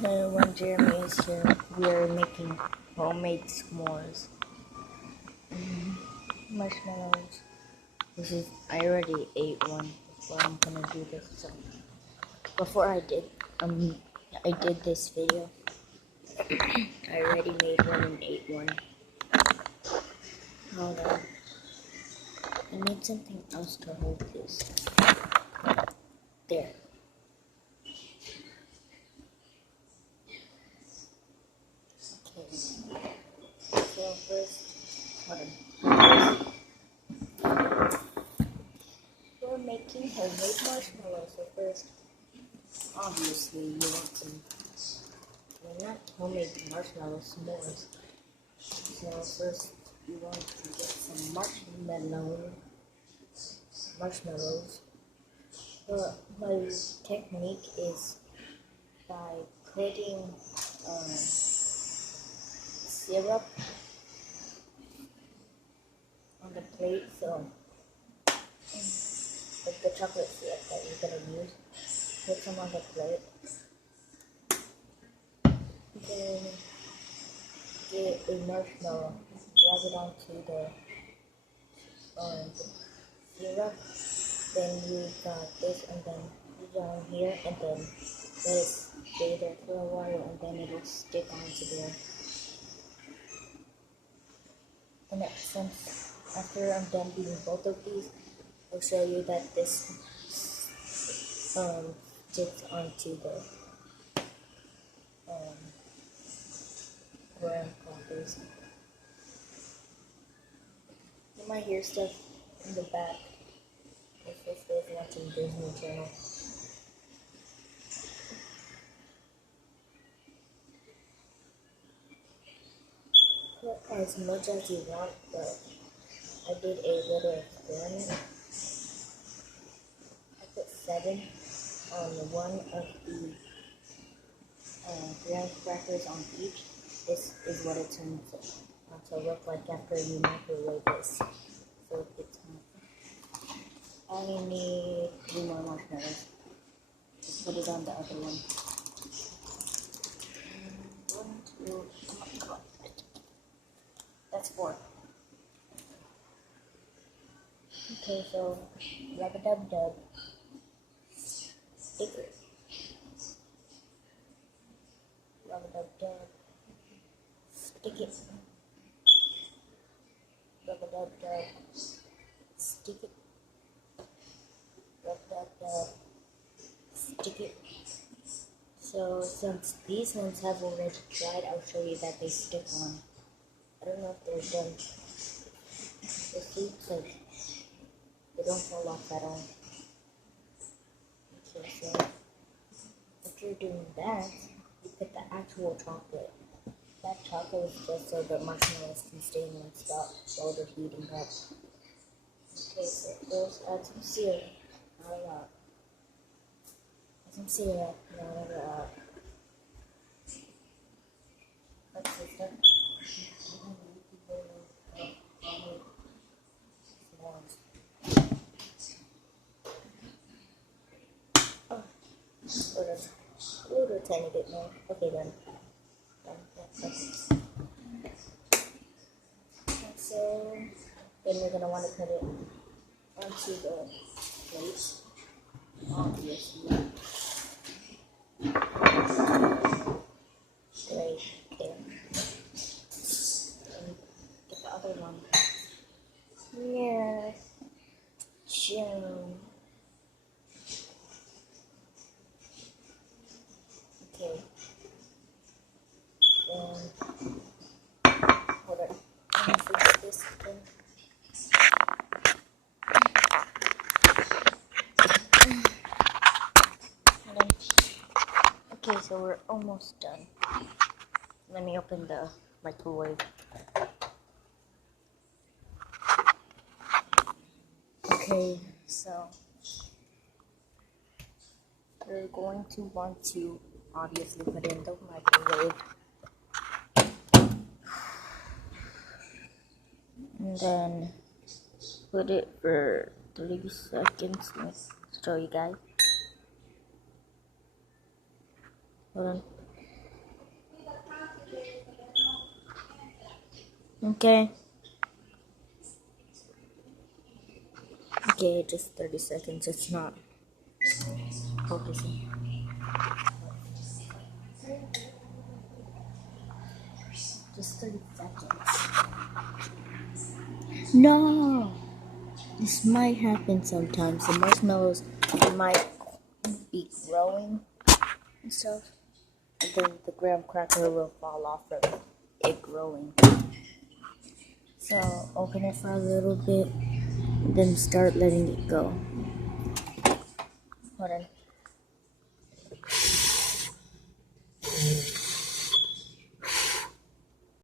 When Jeremy is here, we are making homemade s'mores. Marshmallows. I already ate one before I'm gonna do this. So before I did this video. I already made one and ate one. Hold on. I need something else to hold this. There. Okay. So first, hold on. We're making homemade marshmallows. So first, obviously, you want some. Well, not homemade marshmallow s'mores. So first, you want to get some marshmallows. My technique is by putting syrup on the plate. So like the chocolate syrup that you're gonna use, put some on the plate. Then get a marshmallow, rub it onto the syrup. Then you got this, and then put it on here, and then let it stay there for a while, and then it'll stick onto there. And since after I'm done doing both of these, I'll show you that this sticks onto the graham crackers. You might hear stuff in the back if this is watching Disney Channel. Put as much as you want, but I did a little experiment. I put 7 on one of the graham crackers on each. This is what it turns out to look like after you microwave this. So it's I need 3 more marshmallows. Just put it on the other one. 1, 2, oh my god. That's 4. Okay, so rub-a-dub-dub. Stick it. Rub-a-dub-dub. Stick it. Rub-a-dub-dub. Stick it. Rub-a-dub-dub. Stick it. So since these ones have already dried, I'll show you that they stick on. I don't know if they're done. The seeds, like, they don't fall off at all. Okay, so after you're doing that, you put the actual chocolate. That chocolate is just so the marshmallows can stay in one spot while they're heating up. Okay, so first add some syrup. Not a lot. Add some syrup. Not a lot. That's it. A little tiny bit more. Okay, done. So then you're gonna want to put it onto the plate, obviously. Right there. And get the other one. Yeah. Okay. Hold on. Let me fix this thing. Okay, so we're almost done. Let me open the microwave. Okay, so we're going to want to obviously put it in the microwave. And then put it for 3 seconds. Let me show you guys. Hold on. Okay. Okay, just 30 seconds. It's not focusing. Just 30 seconds. No! This might happen sometimes. The marshmallows might be growing and stuff. And then the graham cracker will fall off from it growing. So open it for a little bit, then start letting it go. Hold on.